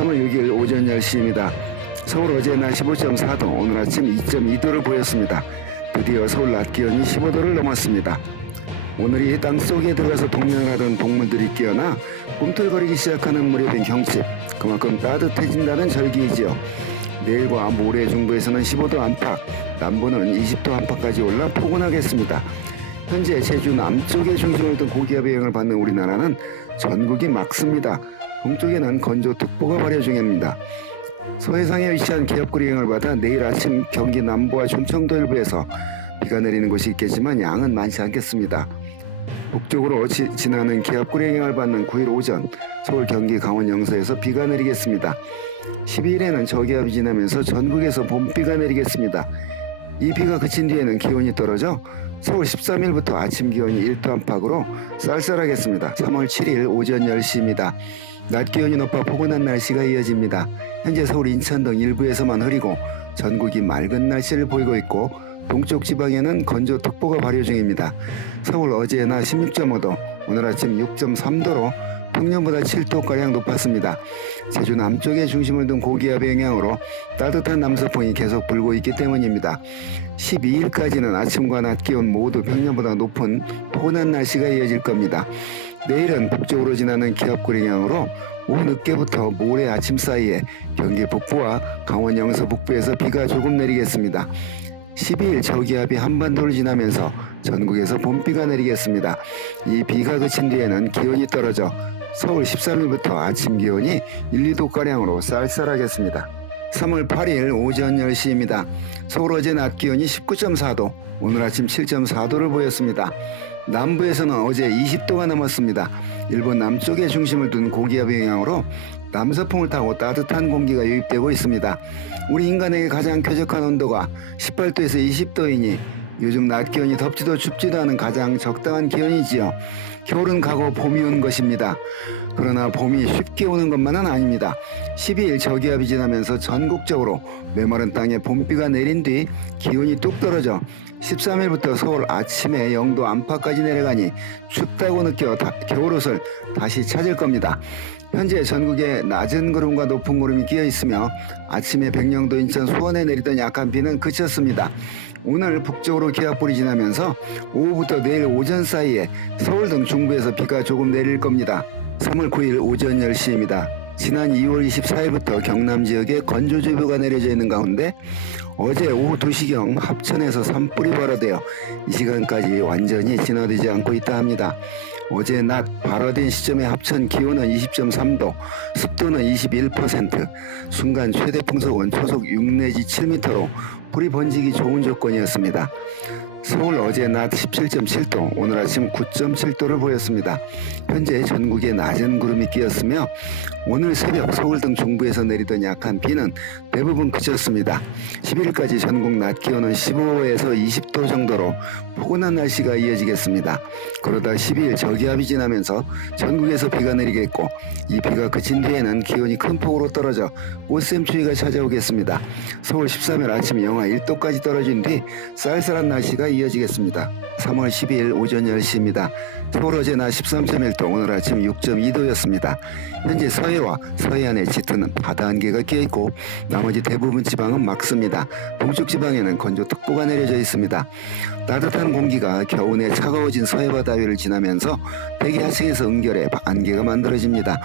3월 6일 오전 10시입니다. 서울 어제 낮 15.4도, 오늘 아침 2.2도를 보였습니다. 드디어 서울 낮 기온이 15도를 넘었습니다. 오늘이 땅속에 들어가서 동면을 하던 동물들이 깨어나 꿈틀거리기 시작하는 무렵인 경칩, 그만큼 따뜻해진다는 절기이지요. 내일과 모레 중부에서는 15도 안팎, 남부는 20도 안팎까지 올라 포근하겠습니다. 현재 제주 남쪽에 중심을 둔 고기압의 영향을 받는 우리나라는 전국이 맑습니다. 동쪽에는 건조특보가 발효 중입니다. 서해상에 위치한 기압골의 영향을 받아 내일 아침 경기 남부와 충청도 일부에서 비가 내리는 곳이 있겠지만 양은 많지 않겠습니다. 북쪽으로 지나는 기압골의 영향을 받는 9일 오전 서울, 경기, 강원, 영서에서 비가 내리겠습니다. 12일에는 저기압이 지나면서 전국에서 봄비가 내리겠습니다. 이 비가 그친 뒤에는 기온이 떨어져 서울 13일부터 아침 기온이 1도 안팎으로 쌀쌀하겠습니다. 3월 7일 오전 10시입니다. 낮 기온이 높아 포근한 날씨가 이어집니다. 현재 서울, 인천 등 일부에서만 흐리고 전국이 맑은 날씨를 보이고 있고 동쪽 지방에는 건조특보가 발효 중입니다. 서울 어제 낮 16.5도, 오늘 아침 6.3도로 평년보다 7도가량 높았습니다. 제주 남쪽에 중심을 둔 고기압의 영향으로 따뜻한 남서풍이 계속 불고 있기 때문입니다. 12일까지는 아침과 낮 기온 모두 평년보다 높은 포근한 날씨가 이어질 겁니다. 내일은 북쪽으로 지나는 기압골의 영향으로 오후 늦게부터 모레 아침 사이에 경기 북부와 강원 영서 북부에서 비가 조금 내리겠습니다. 12일 저기압이 한반도를 지나면서 전국에서 봄비가 내리겠습니다. 이 비가 그친 뒤에는 기온이 떨어져 서울 13일부터 아침 기온이 1, 2도가량으로 쌀쌀하겠습니다. 3월 8일 오전 10시입니다. 서울 어제 낮 기온이 19.4도, 오늘 아침 7.4도를 보였습니다. 남부에서는 어제 20도가 넘었습니다. 일본 남쪽에 중심을 둔 고기압의 영향으로 남서풍을 타고 따뜻한 공기가 유입되고 있습니다. 우리 인간에게 가장 쾌적한 온도가 18도에서 20도이니 요즘 낮 기온이 덥지도 춥지도 않은 가장 적당한 기온이지요. 겨울은 가고 봄이 온 것입니다. 그러나 봄이 쉽게 오는 것만은 아닙니다. 12일 저기압이 지나면서 전국적으로 메마른 땅에 봄비가 내린 뒤 기온이 뚝 떨어져 13일부터 서울 아침에 0도 안팎까지 내려가니 춥다고 느껴 겨울옷을 다시 찾을 겁니다. 현재 전국에 낮은 구름과 높은 구름이 끼어 있으며 아침에 백령도, 인천, 수원에 내리던 약한 비는 그쳤습니다. 오늘 북쪽으로 기압골이 지나면서 오후부터 내일 오전 사이에 서울 등 중부에서 비가 조금 내릴 겁니다. 3월 9일 오전 10시입니다. 지난 2월 24일부터 경남 지역에 건조주의보가 내려져 있는 가운데 어제 오후 2시경 합천에서 산불이 발화되어 이 시간까지 완전히 진화되지 않고 있다 합니다. 어제 낮 발화된 시점의 합천 기온은 20.3도, 습도는 21%, 순간 최대 풍속은 초속 6 내지 7m로 불이 번지기 좋은 조건이었습니다. 서울 어제 낮 17.7도, 오늘 아침 9.7도를 보였습니다. 현재 전국에 낮은 구름이 끼었으며 오늘 새벽 서울 등 중부에서 내리던 약한 비는 대부분 그쳤습니다. 11일까지 전국 낮 기온은 15에서 20도 정도로 포근한 날씨가 이어지겠습니다. 그러다 12일 저기압이 지나면서 전국에서 비가 내리겠고 이 비가 그친 뒤에는 기온이 큰 폭으로 떨어져 꽃샘추위가 찾아오겠습니다. 서울 13일 아침 영하 1도까지 떨어진 뒤 쌀쌀한 날씨가 이어지겠습니다. 3월 12일 오전 10시입니다. 서울 어제 낮 13.1도, 오늘 아침 6.2도였습니다. 현재 서해와 서해안에 짙은 바다 안개가 끼어있고 나머지 대부분 지방은 맑습니다. 동쪽 지방에는 건조특보가 내려져 있습니다. 따뜻한 공기가 겨우내 차가워진 서해바다 위를 지나면서 대기 하층에서 응결해 안개가 만들어집니다.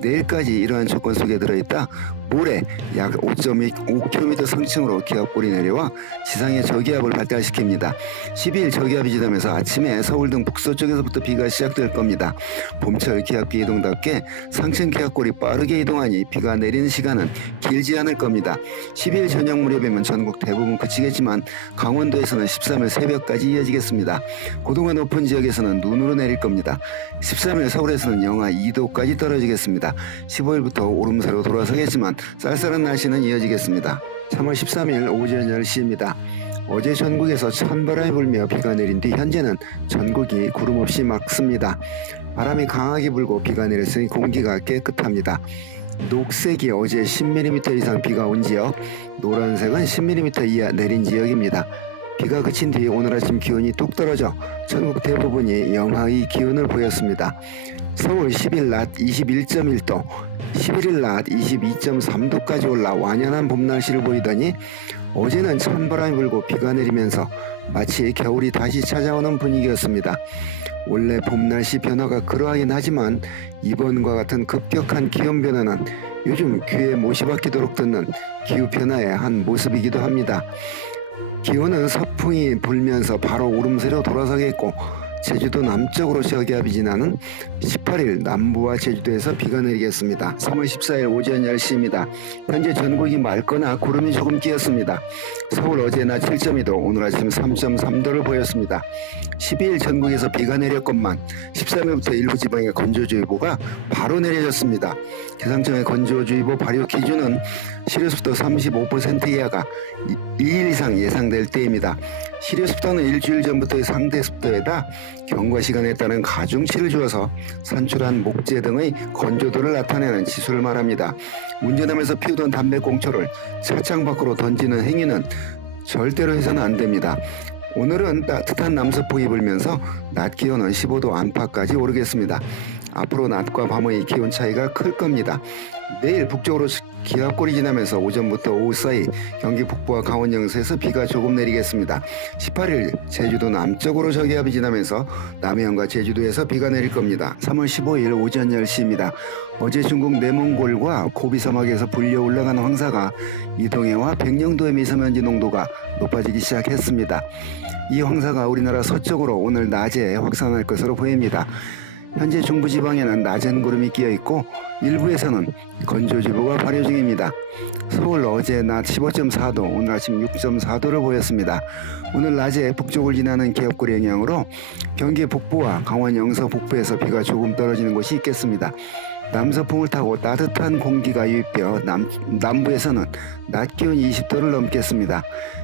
내일까지 이러한 조건 속에 들어있다 모레 약 5.5km 상층으로 기압골이 내려와 지상의 저기압을 발달시킵니다. 12일 저기압이 지나면서 아침에 서울 등 북서쪽에서부터 비가 시작될 겁니다. 봄철 기압기 이동답게 상층 기압골이 빠르게 이동하니 비가 내리는 시간은 길지 않을 겁니다. 12일 저녁 무렵이면 전국 대부분 그치겠지만 강원도에서는 13일 새벽까지 이어지겠습니다. 고도가 높은 지역에서는 눈으로 내릴 겁니다. 13일 서울에서는 영하 2도까지 떨어지겠습니다. 15일부터 오름세로 돌아서겠지만 쌀쌀한 날씨는 이어지겠습니다. 3월 13일 오전 10시입니다. 어제 전국에서 찬바람이 불며 비가 내린 뒤 현재는 전국이 구름 없이 맑습니다. 바람이 강하게 불고 비가 내렸으니 공기가 깨끗합니다. 녹색이 어제 10mm 이상 비가 온 지역, 노란색은 10mm 이하 내린 지역입니다. 비가 그친 뒤 오늘 아침 기온이 뚝 떨어져 전국 대부분이 영하의 기온을 보였습니다. 서울 10일 낮 21.1도, 11일 낮 22.3도까지 올라 완연한 봄 날씨를 보이더니 어제는 찬바람이 불고 비가 내리면서 마치 겨울이 다시 찾아오는 분위기였습니다. 원래 봄 날씨 변화가 그러하긴 하지만 이번과 같은 급격한 기온 변화는 요즘 귀에 못이 박히도록 듣는 기후 변화의 한 모습이기도 합니다. 기온은 서풍이 불면서 바로 오름세로 돌아서겠고 제주도 남쪽으로 저기압이 지나는 18일 남부와 제주도에서 비가 내리겠습니다. 3월 14일 오전 10시입니다. 현재 전국이 맑거나 구름이 조금 끼었습니다. 서울 어제 낮 7.2도, 오늘 아침 3.3도를 보였습니다. 12일 전국에서 비가 내렸건만 13일부터 일부 지방의 건조주의보가 바로 내려졌습니다. 기상청의 건조주의보 발효 기준은 실효습도 35% 이하가 2일 이상 예상될 때입니다. 실효습도는 일주일 전부터의 상대 습도에다 경과 시간에 따른 가중치를 주어서 산출한 목재 등의 건조도를 나타내는 지수를 말합니다. 운전하면서 피우던 담배꽁초를 차창 밖으로 던지는 행위는 절대로 해서는 안 됩니다. 오늘은 따뜻한 남서풍이 불면서 낮 기온은 15도 안팎까지 오르겠습니다. 앞으로 낮과 밤의 기온 차이가 클 겁니다. 내일 북쪽으로 기압골이 지나면서 오전부터 오후 사이 경기 북부와 강원 영서에서 비가 조금 내리겠습니다. 18일 제주도 남쪽으로 저기압이 지나면서 남해안과 제주도에서 비가 내릴 겁니다. 3월 15일 오전 10시입니다. 어제 중국 내몽골과 고비 사막에서 불려 올라간 황사가 이동해와 백령도의 미세먼지 농도가 높아지기 시작했습니다. 이 황사가 우리나라 서쪽으로 오늘 낮에 확산할 것으로 보입니다. 현재 중부지방에는 낮은 구름이 끼어있고 일부에서는 건조주의보가 발효 중입니다. 서울 어제 낮 15.4도, 오늘 아침 6.4도를 보였습니다. 오늘 낮에 북쪽을 지나는 기압골 영향으로 경기 북부와 강원 영서 북부에서 비가 조금 떨어지는 곳이 있겠습니다. 남서풍을 타고 따뜻한 공기가 유입되어 남부에서는 낮 기온 20도를 넘겠습니다.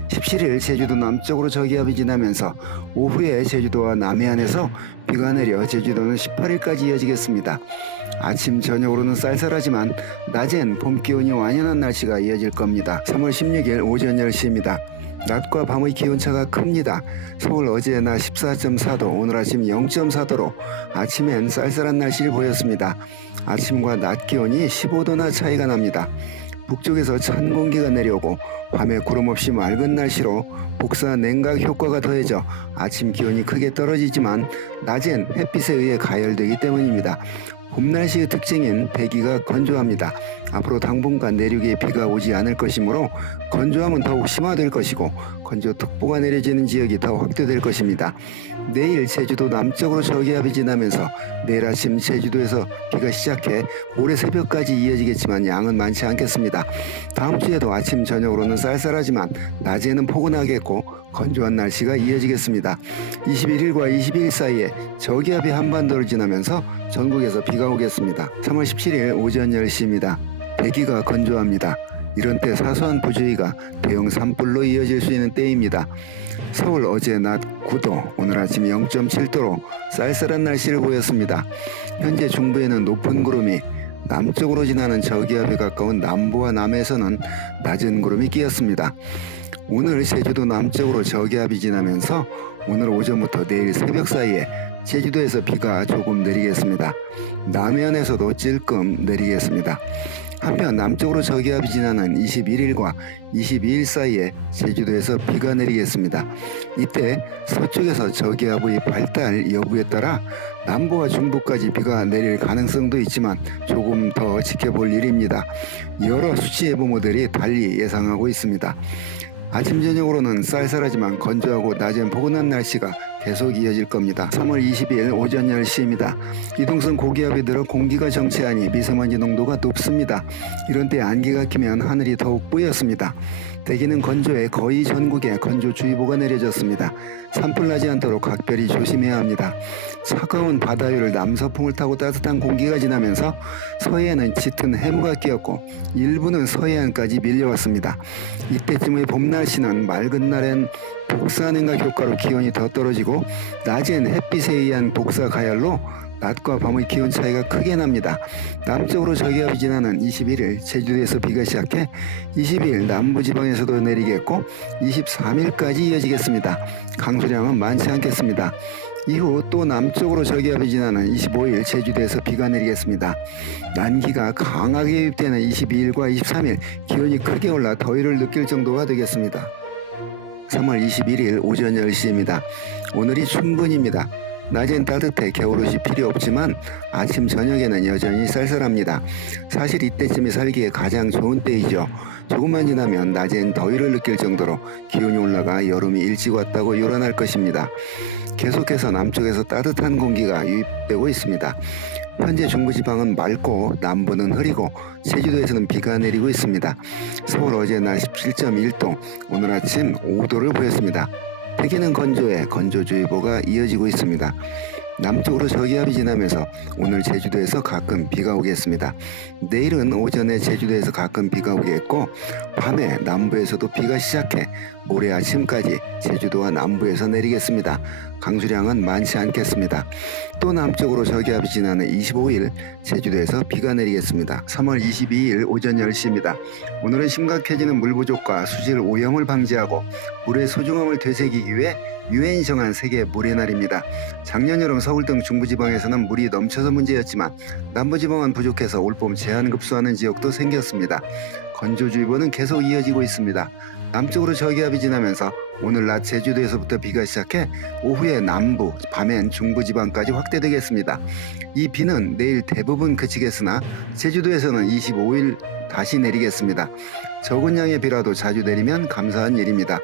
17일 제주도 남쪽으로 저기압이 지나면서 오후에 제주도와 남해안에서 비가 내려 제주도는 18일까지 이어지겠습니다. 아침 저녁으로는 쌀쌀하지만 낮엔 봄 기온이 완연한 날씨가 이어질 겁니다. 3월 16일 오전 10시입니다. 낮과 밤의 기온차가 큽니다. 서울 어제 낮 14.4도, 오늘 아침 0.4도로 아침엔 쌀쌀한 날씨를 보였습니다. 아침과 낮 기온이 15도나 차이가 납니다. 북쪽에서 찬 공기가 내려오고 밤에 구름 없이 맑은 날씨로 복사 냉각 효과가 더해져 아침 기온이 크게 떨어지지만 낮엔 햇빛에 의해 가열되기 때문입니다. 봄 날씨의 특징인 대기가 건조합니다. 앞으로 당분간 내륙에 비가 오지 않을 것이므로 건조함은 더욱 심화될 것이고 건조특보가 내려지는 지역이 더 확대될 것입니다. 내일 제주도 남쪽으로 저기압이 지나면서 내일 아침 제주도에서 비가 시작해 모레 새벽까지 이어지겠지만 양은 많지 않겠습니다. 다음 주에도 아침 저녁으로는 쌀쌀하지만 낮에는 포근하겠고 건조한 날씨가 이어지겠습니다. 21일과 22일 사이에 저기압이 한반도를 지나면서 전국에서 비가 오겠습니다. 3월 17일 오전 10시입니다. 대기가 건조합니다. 이런 때 사소한 부주의가 대형 산불로 이어질 수 있는 때입니다. 서울 어제 낮 9도, 오늘 아침 0.7도로 쌀쌀한 날씨를 보였습니다. 현재 중부에는 높은 구름이, 남쪽으로 지나는 저기압에 가까운 남부와 남해에서는 낮은 구름이 끼었습니다. 오늘 제주도 남쪽으로 저기압이 지나면서 오늘 오전부터 내일 새벽 사이에 제주도에서 비가 조금 내리겠습니다. 남해안에서도 찔끔 내리겠습니다. 한편 남쪽으로 저기압이 지나는 21일과 22일 사이에 제주도에서 비가 내리겠습니다. 이때 서쪽에서 저기압의 발달 여부에 따라 남부와 중부까지 비가 내릴 가능성도 있지만 조금 더 지켜볼 일입니다. 여러 수치 예보모델이 달리 예상하고 있습니다. 아침 저녁으로는 쌀쌀하지만 건조하고 낮엔 포근한 날씨가 계속 이어질 겁니다. 3월 20일 오전 10시입니다. 이동성 고기압이 들어 공기가 정체하니 미세먼지 농도가 높습니다. 이런 때 안개가 끼면 하늘이 더욱 뿌였습니다. 대기는 건조해 거의 전국에 건조주의보가 내려졌습니다. 산불 나지 않도록 각별히 조심해야 합니다. 차가운 바다위를 남서풍을 타고 따뜻한 공기가 지나면서 서해에는 짙은 해무가 끼었고 일부는 서해안까지 밀려왔습니다. 이때쯤의 봄 날씨는 맑은 날엔 복사 냉각 효과로 기온이 더 떨어지고 낮엔 햇빛에 의한 복사 가열로 낮과 밤의 기온 차이가 크게 납니다. 남쪽으로 저기압이 지나는 21일 제주도에서 비가 시작해 22일 남부지방에서도 내리겠고 23일까지 이어지겠습니다. 강수량은 많지 않겠습니다. 이후 또 남쪽으로 저기압이 지나는 25일 제주도에서 비가 내리겠습니다. 난기가 강하게 유입되는 22일과 23일 기온이 크게 올라 더위를 느낄 정도가 되겠습니다. 3월 21일 오전 10시입니다. 오늘이 춘분입니다. 낮엔 따뜻해 겨울옷이 필요 없지만 아침 저녁에는 여전히 쌀쌀합니다. 사실 이때쯤이 살기에 가장 좋은 때이죠. 조금만 지나면 낮엔 더위를 느낄 정도로 기온이 올라가 여름이 일찍 왔다고 요란할 것입니다. 계속해서 남쪽에서 따뜻한 공기가 유입되고 있습니다. 현재 중부지방은 맑고 남부는 흐리고 제주도에서는 비가 내리고 있습니다. 서울 어제 낮 17.1도, 오늘 아침 5도를 보였습니다. 대기는 건조해 건조주의보가 이어지고 있습니다. 남쪽으로 저기압이 지나면서 오늘 제주도에서 가끔 비가 오겠습니다. 내일은 오전에 제주도에서 가끔 비가 오겠고 밤에 남부에서도 비가 시작해 모레 아침까지 제주도와 남부에서 내리겠습니다. 강수량은 많지 않겠습니다. 또 남쪽으로 저기압이 지나는 25일 제주도에서 비가 내리겠습니다. 3월 22일 오전 10시입니다. 오늘은 심각해지는 물 부족과 수질 오염을 방지하고 물의 소중함을 되새기기 위해 유엔이 정한 세계 물의 날입니다. 작년 여름 서울 등 중부지방에서는 물이 넘쳐서 문제였지만 남부지방은 부족해서 올봄 제한급수하는 지역도 생겼습니다. 건조주의보는 계속 이어지고 있습니다. 남쪽으로 저기압이 지나면서 오늘 낮 제주도에서부터 비가 시작해 오후에 남부, 밤엔 중부지방까지 확대되겠습니다. 이 비는 내일 대부분 그치겠으나 제주도에서는 25일 다시 내리겠습니다. 적은 양의 비라도 자주 내리면 감사한 일입니다.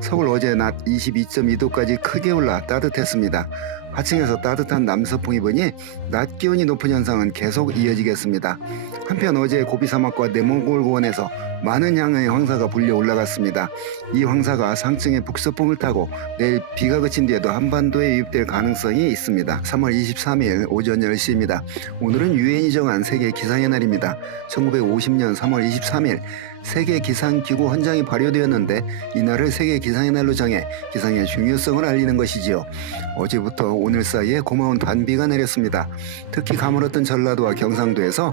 서울 어제 낮 22.2도까지 크게 올라 따뜻했습니다. 하층에서 따뜻한 남서풍이 부니 낮 기온이 높은 현상은 계속 이어지겠습니다. 한편 어제 고비 사막과 내몽골 고원에서 많은 양의 황사가 불려 올라갔습니다. 이 황사가 상층의 북서풍을 타고 내일 비가 그친 뒤에도 한반도에 유입될 가능성이 있습니다. 3월 23일 오전 10시입니다. 오늘은 유엔이 정한 세계 기상의 날입니다. 1950년 3월 23일 세계 기상기구 헌장이 발효되었는데 이날을 세계 기상의 날로 정해 기상의 중요성을 알리는 것이지요. 어제부터 오늘 사이에 고마운 단비가 내렸습니다. 특히 가물었던 전라도와 경상도에서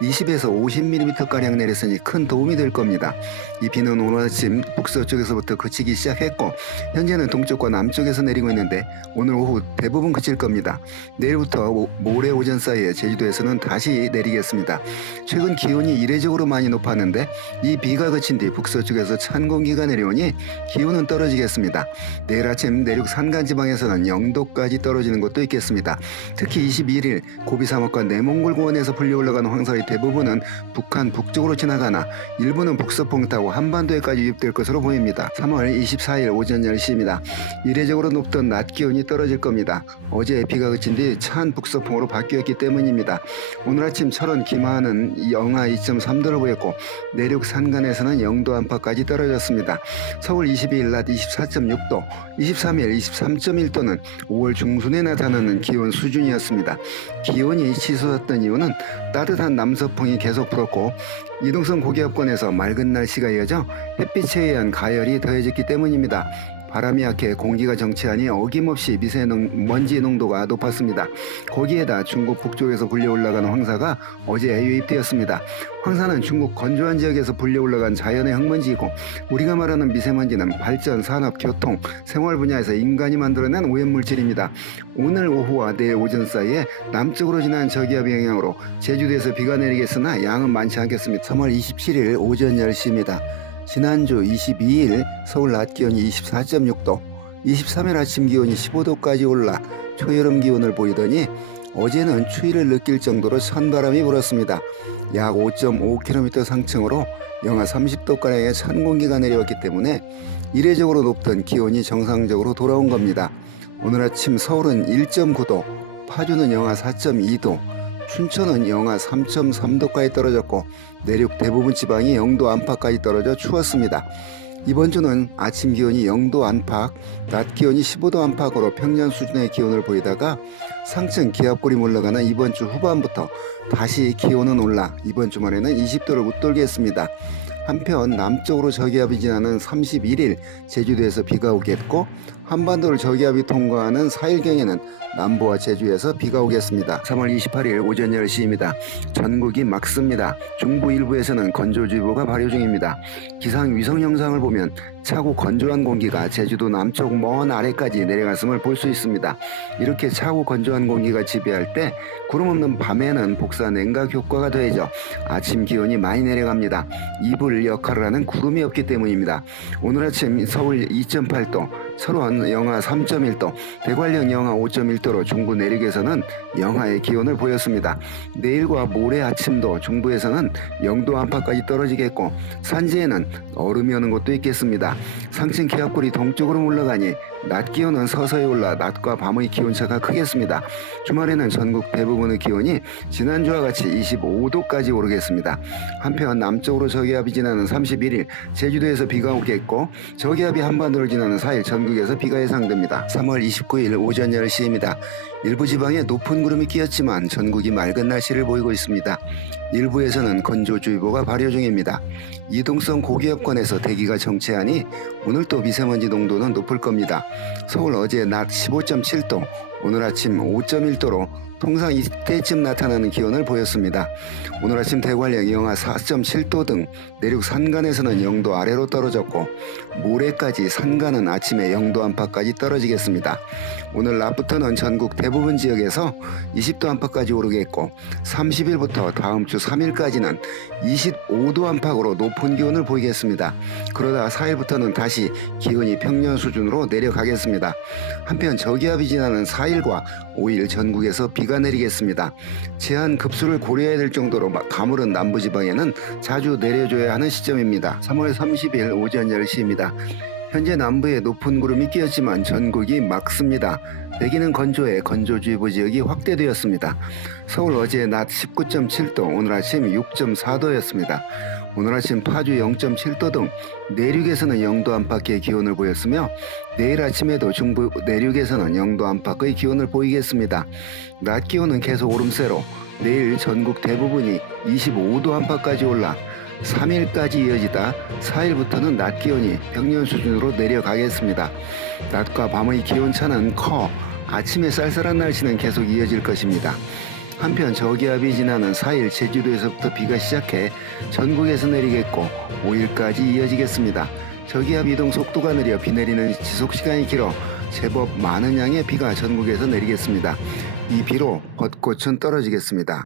20에서 50mm가량 내렸으니 큰 도움이 될 겁니다. 이 비는 오늘 아침 북서쪽에서부터 그치기 시작했고 현재는 동쪽과 남쪽에서 내리고 있는데 오늘 오후 대부분 그칠 겁니다. 내일부터 모레 오전 사이에 제주도에서는 다시 내리겠습니다. 최근 기온이 이례적으로 많이 높았는데 이 비가 그친 뒤 북서쪽에서 찬 공기가 내려오니 기온은 떨어지겠습니다. 내일 아침 내륙 산간지방에서는 0도까지 떨어지는 곳도 있겠습니다. 특히 21일 고비 사막과 내몽골 고원에서 불려올라가는 황사의 대부분은 북한 북쪽으로 지나가나 일부는 북서풍 타고 한반도에까지 유입될 것으로 보입니다. 3월 24일 오전 10시입니다. 이례적으로 높던 낮 기온이 떨어질 겁니다. 어제 비가 그친 뒤 찬 북서풍으로 바뀌었기 때문입니다. 오늘 아침 철원 김하는 영하 2.3도를 보였고 내륙 산간에서는 0도 안팎까지 떨어졌습니다. 서울 22일 낮 24.6도, 23일 23.1도는 5월 중순에 나타나는 기온 수준이었습니다. 기온이 치솟았던 이유는 따뜻한 남서풍이 계속 불었고 이동성 고기압권에서 맑은 날씨가 이어져 햇빛에 의한 가열이 더해졌기 때문입니다. 바람이 약해 공기가 정체하니 어김없이 미세먼지 농도가 높았습니다. 거기에다 중국 북쪽에서 불려 올라가는 황사가 어제 유입되었습니다. 황사는 중국 건조한 지역에서 불려 올라간 자연의 흙먼지이고 우리가 말하는 미세먼지는 발전, 산업, 교통, 생활 분야에서 인간이 만들어낸 오염물질입니다. 오늘 오후와 내일 오전 사이에 남쪽으로 지난 저기압의 영향으로 제주도에서 비가 내리겠으나 양은 많지 않겠습니다. 3월 27일 오전 10시입니다. 지난주 22일 서울 낮 기온이 24.6도, 23일 아침 기온이 15도까지 올라 초여름 기온을 보이더니 어제는 추위를 느낄 정도로 찬바람이 불었습니다. 약 5.5km 상층으로 영하 30도가량의 찬 공기가 내려왔기 때문에 이례적으로 높던 기온이 정상적으로 돌아온 겁니다. 오늘 아침 서울은 1.9도, 파주는 영하 4.2도, 춘천은 영하 3.3도까지 떨어졌고 내륙 대부분 지방이 0도 안팎까지 떨어져 추웠습니다. 이번 주는 아침 기온이 0도 안팎, 낮 기온이 15도 안팎으로 평년 수준의 기온을 보이다가 상층 기압골이 올라가는 이번 주 후반부터 다시 기온은 올라 이번 주말에는 20도를 웃돌게 했습니다. 한편 남쪽으로 저기압이 지나는 31일 제주도에서 비가 오겠고 한반도를 저기압이 통과하는 4일경에는 남부와 제주에서 비가 오겠습니다. 3월 28일 오전 10시입니다. 전국이 맑습니다. 중부 일부에서는 건조주의보가 발효 중입니다. 기상 위성 영상을 보면 차고 건조한 공기가 제주도 남쪽 먼 아래까지 내려갔음을 볼 수 있습니다. 이렇게 차고 건조한 공기가 지배할 때 구름 없는 밤에는 복사 냉각 효과가 더해져 아침 기온이 많이 내려갑니다. 이불 역할을 하는 구름이 없기 때문입니다. 오늘 아침 서울 2.8도, 철원 영하 3.1도, 대관령 영하 5.1도로 중부 내륙에서는 영하의 기온을 보였습니다. 내일과 모레 아침도 중부에서는 0도 안팎까지 떨어지겠고 산지에는 얼음이 오는 곳도 있겠습니다. 상층 기압골이 동쪽으로 물러가니 낮 기온은 서서히 올라 낮과 밤의 기온차가 크겠습니다. 주말에는 전국 대부분의 기온이 지난주와 같이 25도까지 오르겠습니다. 한편 남쪽으로 저기압이 지나는 31일 제주도에서 비가 오겠고 저기압이 한반도를 지나는 4일 전국에서 비가 예상됩니다. 3월 29일 오전 10시입니다. 일부 지방에 높은 구름이 끼었지만 전국이 맑은 날씨를 보이고 있습니다. 일부에서는 건조주의보가 발효 중입니다. 이동성 고기압권에서 대기가 정체하니 오늘 또 미세먼지 농도는 높을 겁니다. 서울 어제 낮 15.7도, 오늘 아침 5.1도로 통상 이때쯤 나타나는 기온을 보였습니다. 오늘 아침 대관령 영하 4.7도 등 내륙 산간에서는 0도 아래로 떨어졌고 모레까지 산간은 아침에 0도 안팎까지 떨어지겠습니다. 오늘 낮부터는 전국 대부분 지역에서 20도 안팎까지 오르겠고 30일부터 다음 주 3일까지는 25도 안팎으로 높은 기온을 보이겠습니다. 그러다 4일부터는 다시 기온이 평년 수준으로 내려가겠습니다. 한편 저기압이 지나는 4일과 5일 전국에서 비가 내리겠습니다. 제한 급수를 고려해야 될 정도로 가물은 남부지방에는 자주 내려줘야 하는 시점입니다. 3월 30일 오전 10시입니다. 현재 남부에 높은 구름이 끼었지만 전국이 맑습니다. 대기는 건조해 건조주의보 지역이 확대되었습니다. 서울 어제 낮 19.7도, 오늘 아침 6.4도였습니다. 오늘 아침 파주 0.7도 등 내륙에서는 0도 안팎의 기온을 보였으며 내일 아침에도 중부 내륙에서는 0도 안팎의 기온을 보이겠습니다. 낮 기온은 계속 오름세로 내일 전국 대부분이 25도 안팎까지 올라 3일까지 이어지다 4일부터는 낮 기온이 평년 수준으로 내려가겠습니다. 낮과 밤의 기온차는 커 아침에 쌀쌀한 날씨는 계속 이어질 것입니다. 한편 저기압이 지나는 4일 제주도에서부터 비가 시작해 전국에서 내리겠고 5일까지 이어지겠습니다. 저기압 이동 속도가 느려 비 내리는 지속시간이 길어 제법 많은 양의 비가 전국에서 내리겠습니다. 이 비로 벚꽃은 떨어지겠습니다.